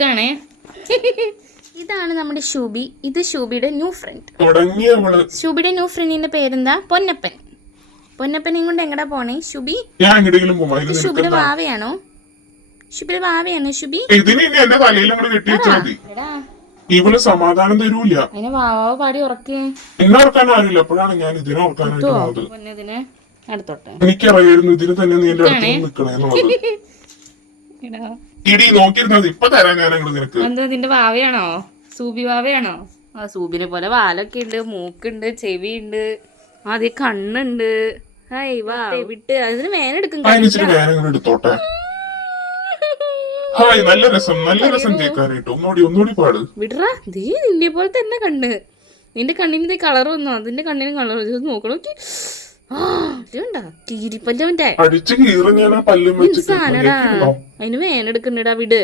ഇതാണേ ഇതാണ് നമ്മുടെ ശുഭി. ഇത് ശുഭിയുടെ ന്യൂ ഫ്രണ്ട്. ശുഭിയുടെ ന്യൂ ഫ്രണ്ടിന്റെ പേരെന്താ? പൊന്നപ്പൻ. പൊന്നപ്പനെയും കൊണ്ട് എങ്ങടാ പോണേ ശുഭി? ശുഭിയുടെ വാവയാണോ? ശുഭിയുടെ വാവയാണോ ശുഭി? ഇവള് സമാധാനം തരൂല. അതിനെ വാവാവ് പാടി ഉറക്കേ. എന്നെ ഉറക്കാൻ ആരില്ല. അപ്പോഴാണ് ഞാൻ ഇതിനെ ഉറക്കാനായിട്ട് അടുത്തോട്ടെ. എനിക്കറിയായിരുന്നു ഇതിന് തന്നെ നീ എന്റെ അടുത്ത് നിക്കണേന്നുള്ളത്. ഇടി നോക്കിയിരുന്നത് ഇപ്പൊ തരാൻ ഞാൻ നിനക്ക്. എന്താ നിന്റെ വാവയാണോ? സൂബി വാവയാണോ? ആ സൂബിനെ പോലെ വാലൊക്കെ ഉണ്ട്, മൂക്കുണ്ട്, ചെവിയുണ്ട്, ആദ്യം കണ്ണുണ്ട്. വിട്ട് അതിന് വേനെടുക്കും. എടുത്തോട്ടെ. ഹായ്, നല്ല രസം കേൾക്കാനായിട്ട്. ഒന്നുകൂടി പാട്. വിടറാ, ദേ നിന്നെ പോലെ തന്നെ കണ്ണ്. നിന്റെ കണ്ണിന് കളർ വന്നോ? അതിന്റെ കണ്ണിന് കളർ നോക്കണോ? അടിച്ചു കീറി ഞാൻ ആ പല്ലും വെച്ചിട്ട് അതിന് വേനെടുക്കണ്ടടാ. വിട്.